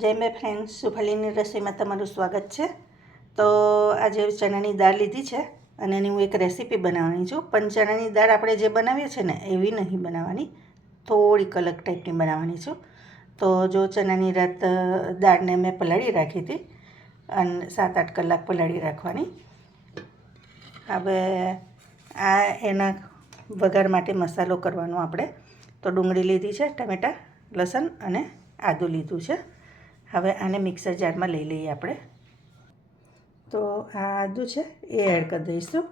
જય મે ફ્રેન્ડ્સ, સુફાલીની રસોઈમાં તમારું સ્વાગત છે. તો આજે ચણાની દાળ લીધી છે અને એની હું એક રેસીપી બનાવવાની છું. પણ ચણાની દાળ આપણે જે બનાવીએ છીએ ને એવી નહીં બનાવવાની, થોડીક અલગ ટાઈપની બનાવવાની છું. તો જો ચણાની દાળને મેં પલાળી રાખી હતી અને 7-8 કલાક પલાળી રાખવાની. હવે આ એના વઘાર માટે મસાલો કરવાનો આપણે. તો ડુંગળી લીધી છે, ટામેટાં, લસણ અને આદું લીધું છે. હવે આને મિક્સર જારમાં લઈ લઈએ આપણે. તો આ આદું છે એ એડ કરી દઈશું.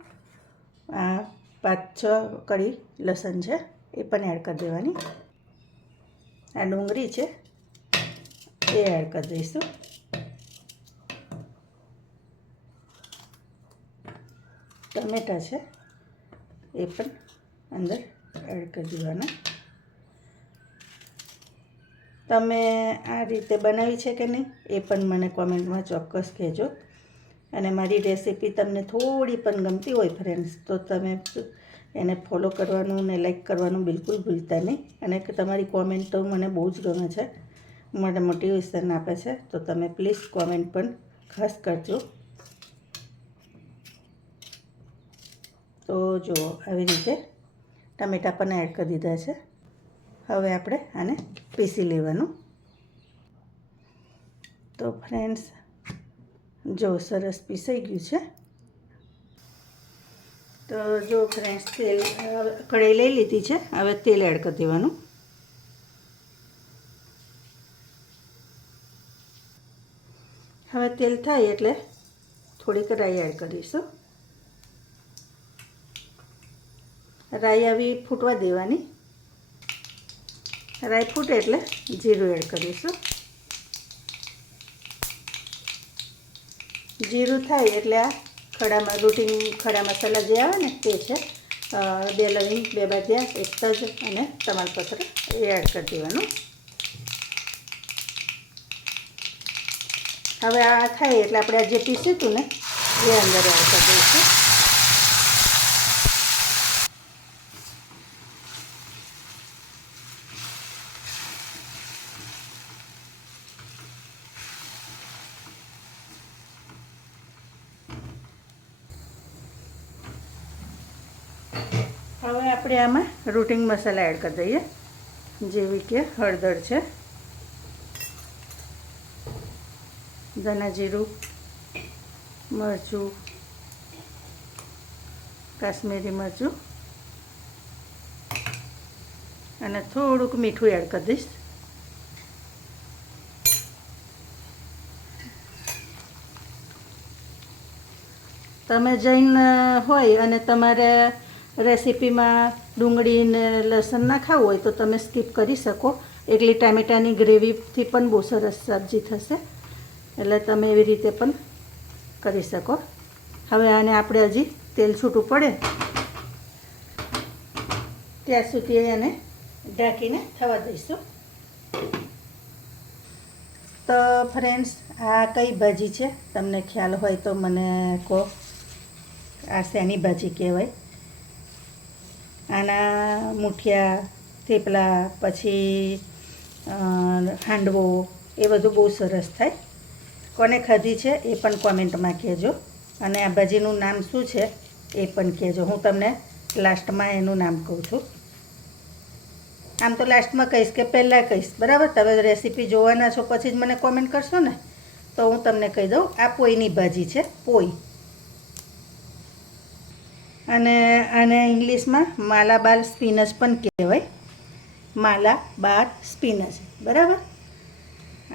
આ 5-6 કળી લસણ છે એ પણ એડ કરી દેવાની. આ ડુંગળી છે એ એડ કરી દઈશું. ટમેટાં છે એ પણ અંદર એડ કરી દેવાના. તમે આ રીતે બનાવી છે કે નહીં એ પણ મને કોમેન્ટમાં ચોક્કસ કહેજો. અને મારી રેસીપી તમને થોડી પણ ગમતી હોય ફ્રેન્ડ્સ, તો તમે એને ફોલો કરવાનું ને લાઈક કરવાનું બિલકુલ ભૂલતા નહીં. અને તમારી કોમેન્ટ તો મને બહુ જ ગમે છે, મને મોટિવેશન આપે છે. તો તમે પ્લીઝ કોમેન્ટ પણ ખાસ કરજો. તો જુઓ, આવી રીતે ટામેટાં પણ એડ કરી દીધા છે. હવે આપણે આને પીસી લેવાનું. તો ફ્રેન્ડ્સ જો સરસ પીસાઈ ગયું છે. તો જો ફ્રેન્ડ્સ, તેલ કઢાઈ લઈ લીધી છે. હવે તેલ એડ કરી દેવાનું. હવે તેલ થાય એટલે થોડીક રાઈ એડ કરીશું. રાઈ આવી ફૂટવા દેવાની. રાઈ ફૂટે એટલે જીરું એડ કરીશું. જીરું થાય એટલે આ ખડા મસાલા જે આવે ને તે છે, 2 લવિંગ, 2 બાદિયા, 1 તજ અને તમાલપત્ર એ એડ કરી દેવાનું. હવે આ થાય એટલે આપણે આ જે પીસ્યું હતું ને એ અંદર એડ કરી દઈશું. હવે આપણે આમાં રૂટિંગ મસાલા એડ કરી દઈએ, જેવી કે હળદર છે, ધાણા જીરું, મરચું, કાશ્મીરી મરચું અને થોડુંક મીઠું એડ કરી દઈશ. તમે જૈન હોય અને તમારે રેસીપીમાં ડુંગળી ને લસણ ના ખાવું હોય તો તમે સ્કીપ કરી શકો. એકલી ટામેટાની ગ્રેવીથી પણ બહુ સરસ સબ્જી થશે, એટલે તમે એવી રીતે પણ કરી શકો. હવે આને આપણે હજી તેલ છૂટું પડે ત્યાં સુધી એને ઢાંકીને થવા દઈશું. તો ફ્રેન્ડ્સ, આ કઈ ભાજી છે તમને ખ્યાલ હોય તો મને કહો. આ શેની ભાજી કહેવાય? આના મૂઠિયા, થેપલા, પછી હાંડવો એ બધું બહુ સરસ થાય. કોને ખાધી છે એ પણ કોમેન્ટમાં કહેજો. અને આ ભાજીનું નામ શું છે એ પણ કહેજો. હું તમને લાસ્ટમાં એનું નામ કહું છું. આમ તો લાસ્ટમાં કહીશ કે પહેલાં કહીશ, બરાબર? તમે રેસીપી જોવાના છો પછી જ મને કોમેન્ટ કરશો ને, તો હું તમને કહી દઉં. આ પોઈની ભાજી છે, પોઈ. અને આને ઇંગ્લિશમાં માલાબાર સ્પિનચ પણ કહેવાય. માલાબાર સ્પિનચ, બરાબર?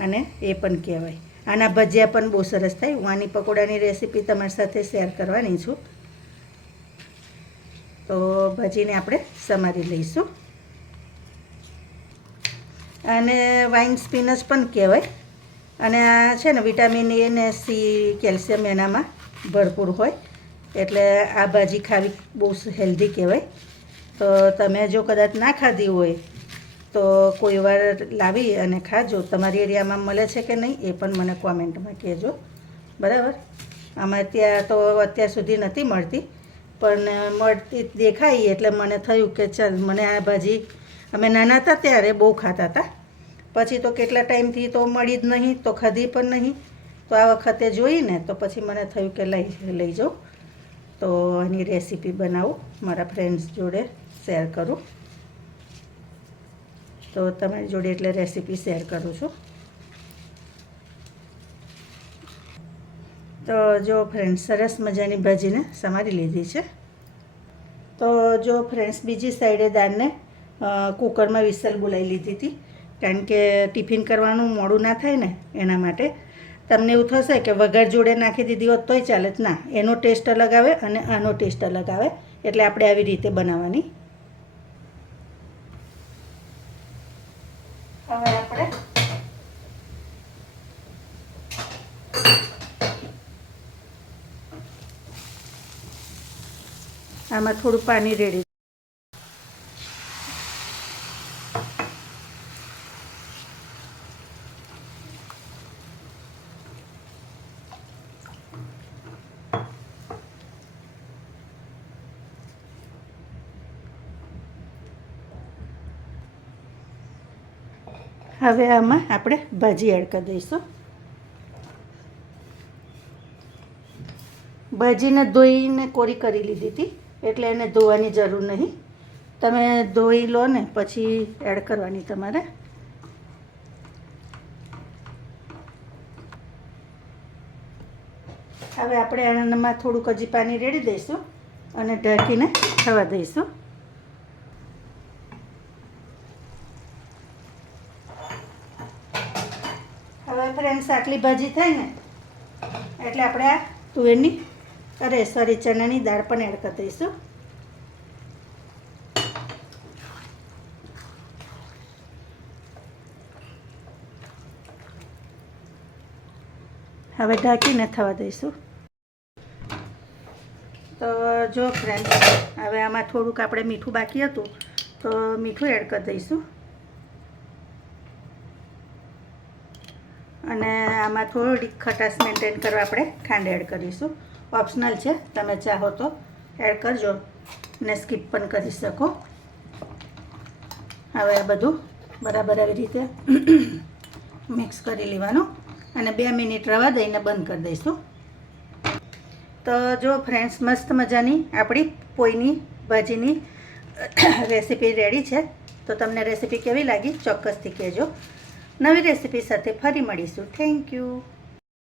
આને એ પણ કહેવાય. આના ભજીયા પણ બહુ સરસ થાય. હું આની પકોડાની રેસીપી તમારી સાથે શેર કરવાની છું. તો ભાજીને આપણે સમારી લઈશું. અને વાઇન સ્પિનચ પણ કહેવાય. અને આ છે ને વિટામિન એ ને સી, કેલ્શિયમ એનામાં ભરપૂર હોય, એટલે આ ભાજી ખાવી બહુ હેલ્ધી કહેવાય. તો તમે જો કદાચ ના ખાધી હોય તો કોઈ વાર લાવી અને ખાજો. તમારી એરિયામાં મળે છે કે નહીં એ પણ મને કોમેન્ટમાં કહેજો, બરાબર? આમાં ત્યાં તો અત્યાર સુધી નથી મળતી, પણ મળતી દેખાઈ એટલે મને થયું કે ચાલ, મને આ ભાજી અમે નાના હતા ત્યારે બહુ ખાતા હતા. પછી તો કેટલા ટાઈમથી તો મળી જ નહીં, તો ખાધી પણ નહીં. તો આ વખતે જોઈને તો પછી મને થયું કે લઈ જાઉં, તો આની રેસીપી બનાવું, મારા ફ્રેન્ડ્સ જોડે શેર કરું. તો તમારી જોડે એટલે રેસીપી શેર કરું છું. તો જો ફ્રેન્ડ્સ, સરસ મજાની ભાજીને સમારી લીધી છે. તો જો ફ્રેન્ડ્સ, બીજી સાઈડે દાળને કુકરમાં વિસલ બોલાવી લીધી હતી, કારણ કે ટિફિન કરવાનું મોડું ના થાય ને એના માટે. તમને એવું થશે કે વઘાર જોડે નાખી દીધી હોત તોય ચાલે જ ના, એનો ટેસ્ટ અલગ આવે અને આનો ટેસ્ટ અલગ આવે, એટલે આપણે આવી રીતે બનાવવાની. હવે આપણે આમાં થોડું પાણી રેડી, હવે આમાં આપણે ભાજી એડ કરી દઈશું. ભાજીને ધોઈને કોરી કરી લીધી હતી, એટલે એને ધોવાની જરૂર નહીં. તમે ધોઈ લો ને પછી એડ કરવાની તમારે. હવે આપણે આનામાં થોડુંક હજી પાણી રેડી દઈશું અને ઢાંકીને થવા દઈશું. હવે ફ્રેન્ડ્સ, આટલી ભાજી થાય ને એટલે આપણે આ તુવેરની ચણાની દાળ પણ એડ કરી દઈશું. હવે ઢાંકીને થવા દઈશું. તો જો ફ્રેન્ડ્સ, હવે આમાં થોડુંક આપણે મીઠું બાકી હતું તો મીઠું એડ કરી દઈશું. અને આમાં થોડીક ખટાશ મેન્ટેન કરવા આપણે ખાંડ એડ કરીશું. ઓપ્શનલ છે, તમે ચાહો તો એડ કરજો ને સ્કીપ પણ કરી શકો. હવે આ બધું બરાબર આવી રીતે મિક્સ કરી લેવાનું અને 2 મિનિટ રવા દઈને બંધ કરી દઈશું. તો જો ફ્રેન્ડ્સ, મસ્ત મજાની આપણી પોઈની ભાજીની રેસીપી રેડી છે. તો તમને રેસીપી કેવી લાગી ચોક્કસથી કહેજો. નવી રેસીપી સાથે ફરી મળીશું. Thank you.